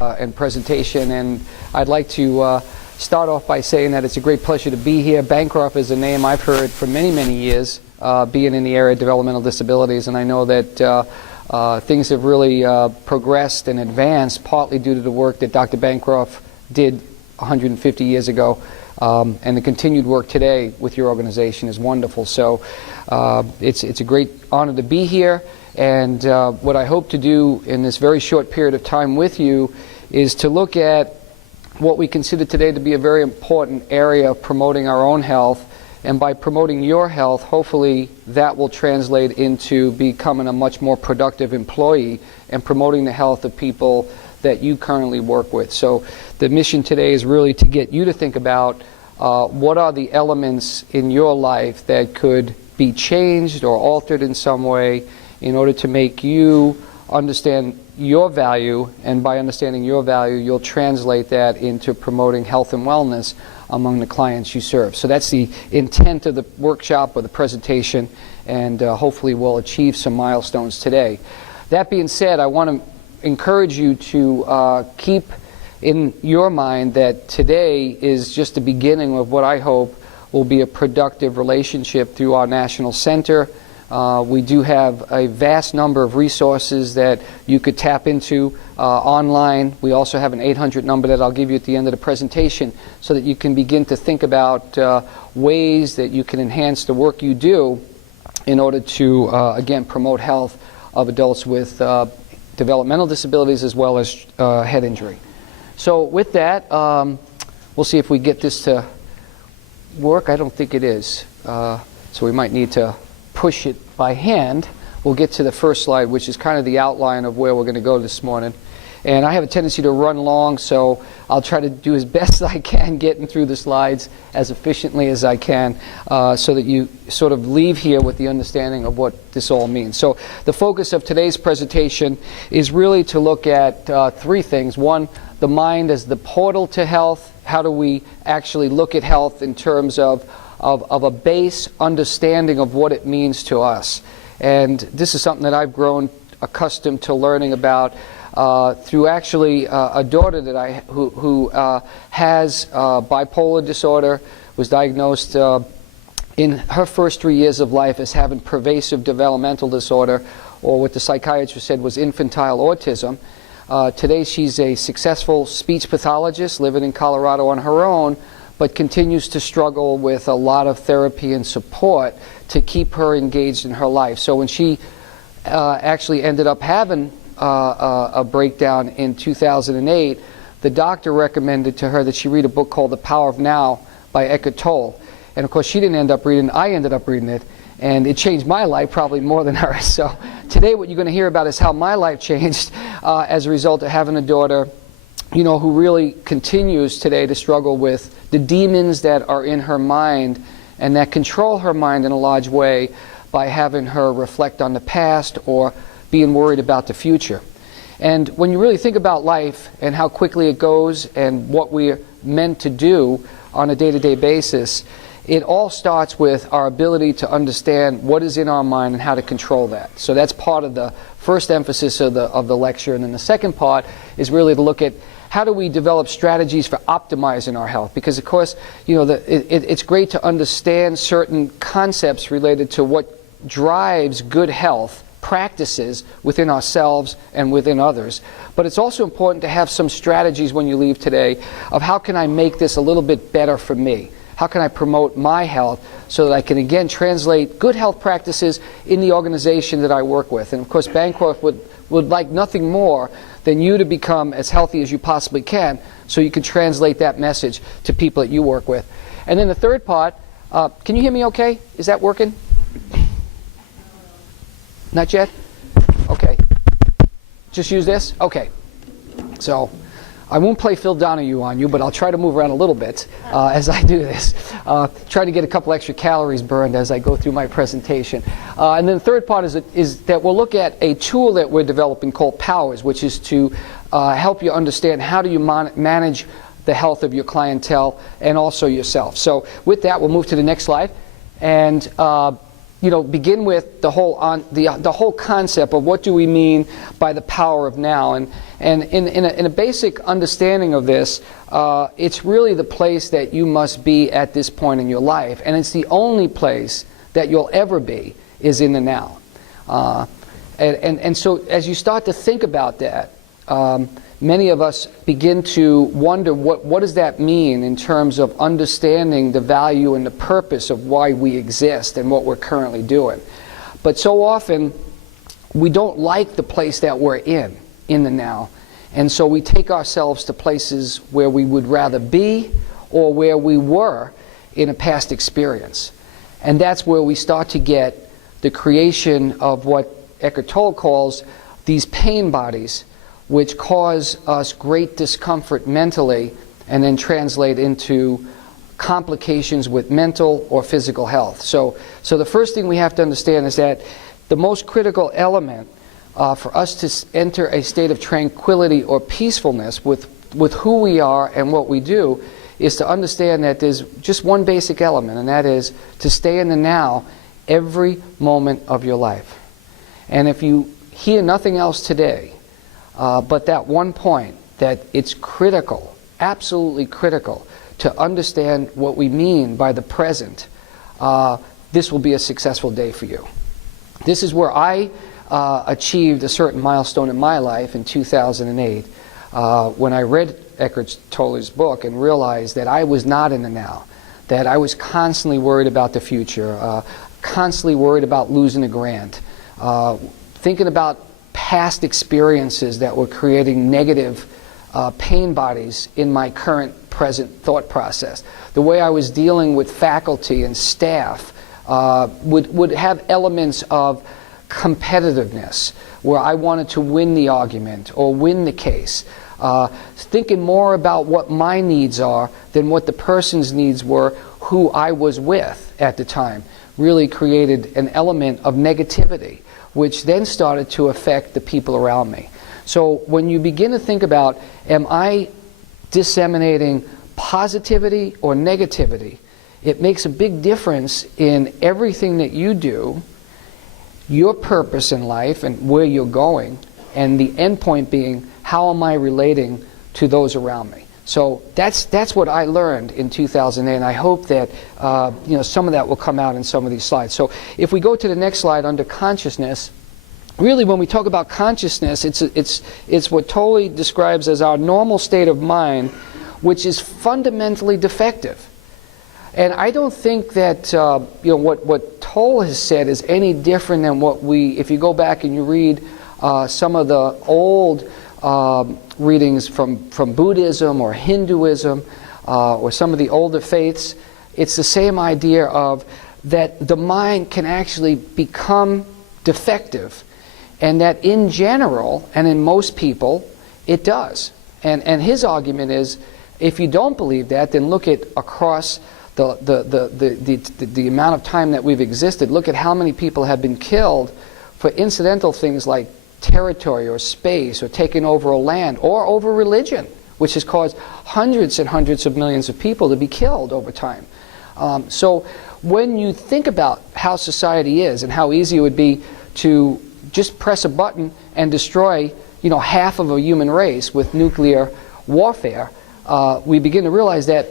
and presentation, and I'd like to start off by saying that it's a great pleasure to be here. Bancroft is a name I've heard for many, many years, being in the area of developmental disabilities, and I know that things have really progressed and advanced partly due to the work that Dr. Bancroft did 150 years ago, and the continued work today with your organization is wonderful. So it's a great honor to be here, and what I hope to do in this very short period of time with you is to look at what we consider today to be a very important area of promoting our own health, and by promoting your health, hopefully that will translate into becoming a much more productive employee and promoting the health of people that you currently work with. So the mission today is really to get you to think about what are the elements in your life that could be changed or altered in some way in order to make you understand your value, and by understanding your value, you'll translate that into promoting health and wellness among the clients you serve. So that's the intent of the workshop or the presentation, and hopefully we'll achieve some milestones today. That being said, I want to encourage you to keep in your mind that today is just the beginning of what I hope will be a productive relationship through our national center. We do have a vast number of resources that you could tap into online. We also have an 800 number that I'll give you at the end of the presentation so that you can begin to think about ways that you can enhance the work you do in order to, again, promote health of adults with developmental disabilities as well as head injury. So with that, we'll see if we get this to work. I don't think it is. So we might need to push it by hand. We'll get to the first slide, which is kind of the outline of where we're going to go this morning. And I have a tendency to run long, so I'll try to do as best as I can getting through the slides as efficiently as I can so that you sort of leave here with the understanding of what this all means. So the focus of today's presentation is really to look at three things. One, the mind as the portal to health. How do we actually look at health in terms of a base understanding of what it means to us? And this is something that I've grown accustomed to learning about through actually a daughter that who has bipolar disorder, was diagnosed in her first 3 years of life as having pervasive developmental disorder, or what the psychiatrist said was infantile autism. Today she's a successful speech pathologist living in Colorado on her own, but continues to struggle with a lot of therapy and support to keep her engaged in her life. So when she actually ended up having a breakdown in 2008, the doctor recommended to her that she read a book called The Power of Now by Eckhart Tolle. And of course she didn't end up reading it, I ended up reading it, and it changed my life probably more than hers. So today what you're going to hear about is how my life changed as a result of having a daughter, you know, who really continues today to struggle with the demons that are in her mind and that control her mind in a large way by having her reflect on the past or being worried about the future. And when you really think about life and how quickly it goes and what we're meant to do on a day-to-day basis, it all starts with our ability to understand what is in our mind and how to control that. So that's part of the first emphasis of the lecture. And then the second part is really to look at how do we develop strategies for optimizing our health? Because of course, you know, it's great to understand certain concepts related to what drives good health practices within ourselves and within others. But it's also important to have some strategies when you leave today of how can I make this a little bit better for me? How can I promote my health so that I can again translate good health practices in the organization that I work with? And of course Bancroft would like nothing more than you to become as healthy as you possibly can so you can translate that message to people that you work with. And then the third part, can you hear me okay? Is that working? Not yet? Okay. Just use this? Okay. So I won't play Phil Donahue on you, but I'll try to move around a little bit as I do this. Try to get a couple extra calories burned as I go through my presentation. And then the third part is that we'll look at a tool that we're developing called POWERS, which is to help you understand how do you manage the health of your clientele and also yourself. So with that, we'll move to the next slide. And begin with the whole concept of what do we mean by the power of now. And in a basic understanding of this, it's really the place that you must be at this point in your life. And it's the only place that you'll ever be is in the now. And so as you start to think about that, many of us begin to wonder what does that mean in terms of understanding the value and the purpose of why we exist and what we're currently doing. But so often we don't like the place that we're in the now. And so we take ourselves to places where we would rather be or where we were in a past experience. And that's where we start to get the creation of what Eckhart Tolle calls these pain bodies, which cause us great discomfort mentally and then translate into complications with mental or physical health. So the first thing we have to understand is that the most critical element for us to enter a state of tranquility or peacefulness with who we are and what we do is to understand that there's just one basic element, and that is to stay in the now every moment of your life. And if you hear nothing else today, but that one point, that it's critical, absolutely critical, to understand what we mean by the present, this will be a successful day for you. This is where I achieved a certain milestone in my life in 2008 when I read Eckhart Tolle's book and realized that I was not in the now, that I was constantly worried about the future, constantly worried about losing a grant, thinking about past experiences that were creating negative pain bodies in my current present thought process. The way I was dealing with faculty and staff would have elements of competitiveness, where I wanted to win the argument or win the case, thinking more about what my needs are than what the person's needs were who I was with at the time, really created an element of negativity, which then started to affect the people around me. So when you begin to think about, am I disseminating positivity or negativity, it makes a big difference in everything that you do, your purpose in life and where you're going, and the end point being, how am I relating to those around me? So that's what I learned in 2008, and I hope that some of that will come out in some of these slides. So if we go to the next slide under consciousness, really when we talk about consciousness, it's what Tolle describes as our normal state of mind, which is fundamentally defective. And I don't think that what Tolle has said is any different than what if you go back and you read some of the old readings from Buddhism or Hinduism or some of the older faiths, it's the same idea of that the mind can actually become defective, and that in general and in most people it does. And his argument is, if you don't believe that, then look at across the amount of time that we've existed. Look at how many people have been killed for incidental things like territory or space or taking over a land or over religion, which has caused hundreds and hundreds of millions of people to be killed over time. So when you think about how society is and how easy it would be to just press a button and destroy half of a human race with nuclear warfare, we begin to realize that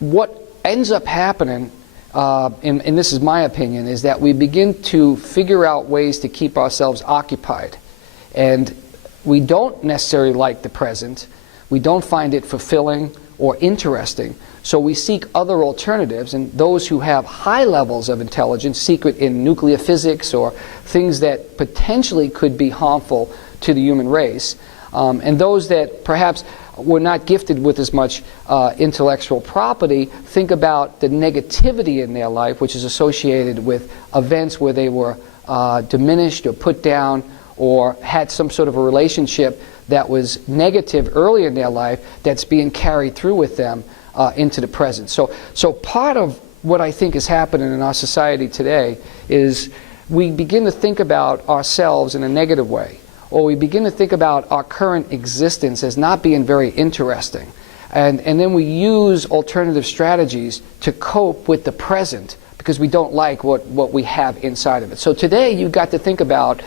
what ends up happening, and this is my opinion, is that we begin to figure out ways to keep ourselves occupied. And we don't necessarily like the present. We don't find it fulfilling or interesting. So we seek other alternatives, and those who have high levels of intelligence seek it in nuclear physics or things that potentially could be harmful to the human race. And those that perhaps were not gifted with as much intellectual property think about the negativity in their life, which is associated with events where they were diminished or put down or had some sort of a relationship that was negative early in their life that's being carried through with them into the present. So part of what I think is happening in our society today is we begin to think about ourselves in a negative way, or we begin to think about our current existence as not being very interesting. And then we use alternative strategies to cope with the present because we don't like what we have inside of it. So today you've got to think about,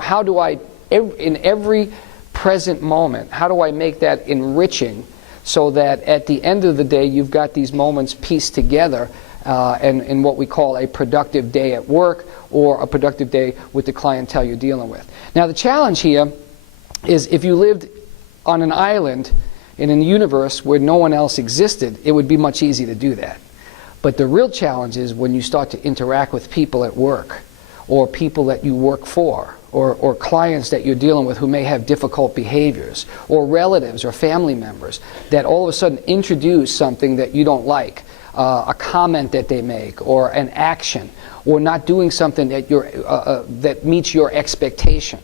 how do I, in every present moment, how do I make that enriching so that at the end of the day you've got these moments pieced together and in what we call a productive day at work or a productive day with the clientele you're dealing with. Now the challenge here is if you lived on an island in a universe where no one else existed, it would be much easier to do that. But the real challenge is when you start to interact with people at work or people that you work for or clients that you're dealing with who may have difficult behaviors or relatives or family members that all of a sudden introduce something that you don't like, a comment that they make or an action or not doing something that, that meets your expectation.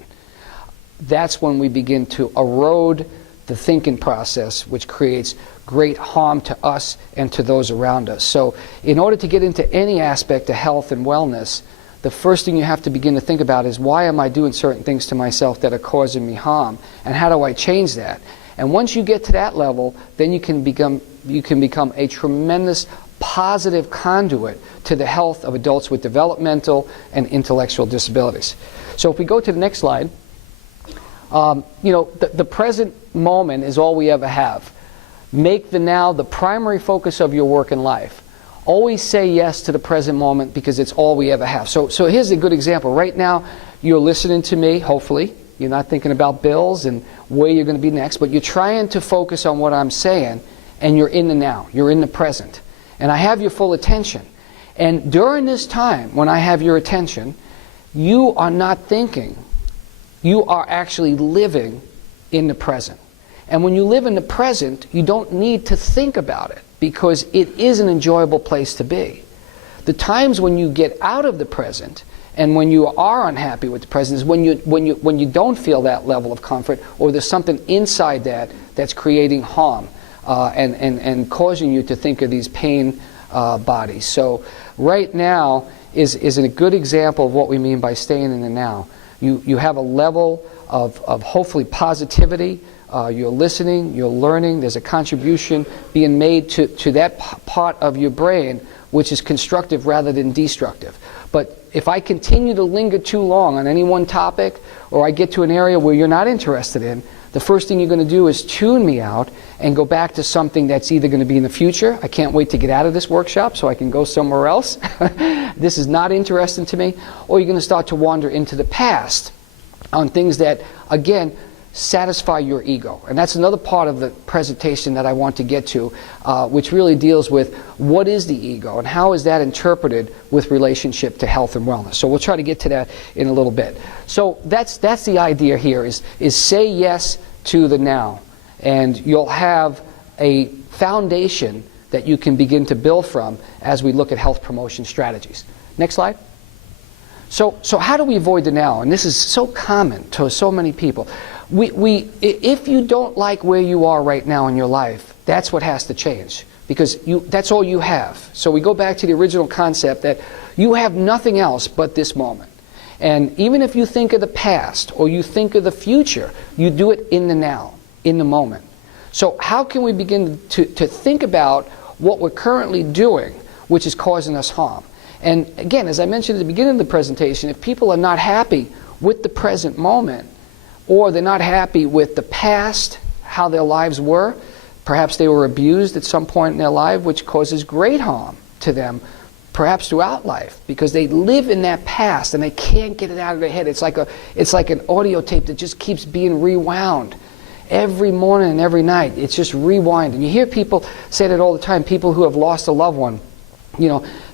That's when we begin to erode the thinking process, which creates great harm to us and to those around us. So in order to get into any aspect of health and wellness, the first thing you have to begin to think about is, why am I doing certain things to myself that are causing me harm, and how do I change that? And once you get to that level, then you can become a tremendous positive conduit to the health of adults with developmental and intellectual disabilities. So if we go to the next slide, the present moment is all we ever have. Make the now the primary focus of your work and life. Always say yes to the present moment because it's all we ever have. So here's a good example. Right now, you're listening to me, hopefully. You're not thinking about bills and where you're going to be next, but you're trying to focus on what I'm saying, and you're in the now. You're in the present. And I have your full attention. And during this time, when I have your attention, you are not thinking. You are actually living in the present. And when you live in the present, you don't need to think about it because it is an enjoyable place to be. The times when you get out of the present and when you are unhappy with the present is when you don't feel that level of comfort, or there's something inside that's creating harm and causing you to think of these pain bodies. So right now is a good example of what we mean by staying in the now. You have a level of hopefully positivity. You're listening, you're learning, there's a contribution being made to that part of your brain which is constructive rather than destructive. But if I continue to linger too long on any one topic, or I get to an area where you're not interested in, the first thing you're going to do is tune me out and go back to something that's either going to be in the future. I can't wait to get out of this workshop so I can go somewhere else. This is not interesting to me. Or you're going to start to wander into the past on things that, again, satisfy your ego. And that's another part of the presentation that I want to get to, which really deals with what is the ego and how is that interpreted with relationship to health and wellness. So we'll try to get to that in a little bit. So that's the idea here is say yes to the now, and you'll have a foundation that you can begin to build from as we look at health promotion strategies. Next slide. So how do we avoid the now? And this is so common to so many people. If you don't like where you are right now in your life, that's what has to change, because that's all you have. So we go back to the original concept that you have nothing else but this moment. And even if you think of the past or you think of the future, you do it in the now, in the moment. So how can we begin to think about what we're currently doing, which is causing us harm? And again, as I mentioned at the beginning of the presentation, if people are not happy with the present moment, or they're not happy with the past, how their lives were, perhaps they were abused at some point in their life, which causes great harm to them, perhaps throughout life, because they live in that past and they can't get it out of their head. It's like an audio tape that just keeps being rewound. Every morning and every night, it's just rewind. And you hear people say that all the time, people who have lost a loved one,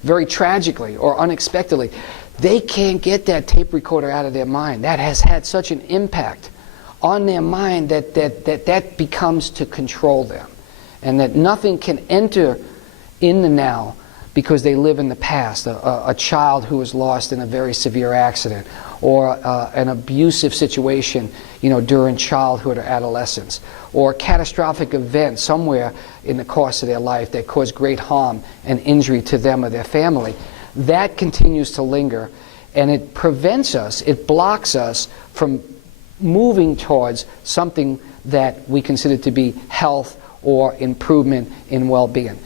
very tragically or unexpectedly. They can't get that tape recorder out of their mind. That has had such an impact on their mind that becomes to control them. And that nothing can enter in the now because they live in the past. A child who was lost in a very severe accident, or an abusive situation during childhood or adolescence, or a catastrophic event somewhere in the course of their life that caused great harm and injury to them or their family. That continues to linger, and it prevents us, it blocks us from moving towards something that we consider to be health or improvement in well-being.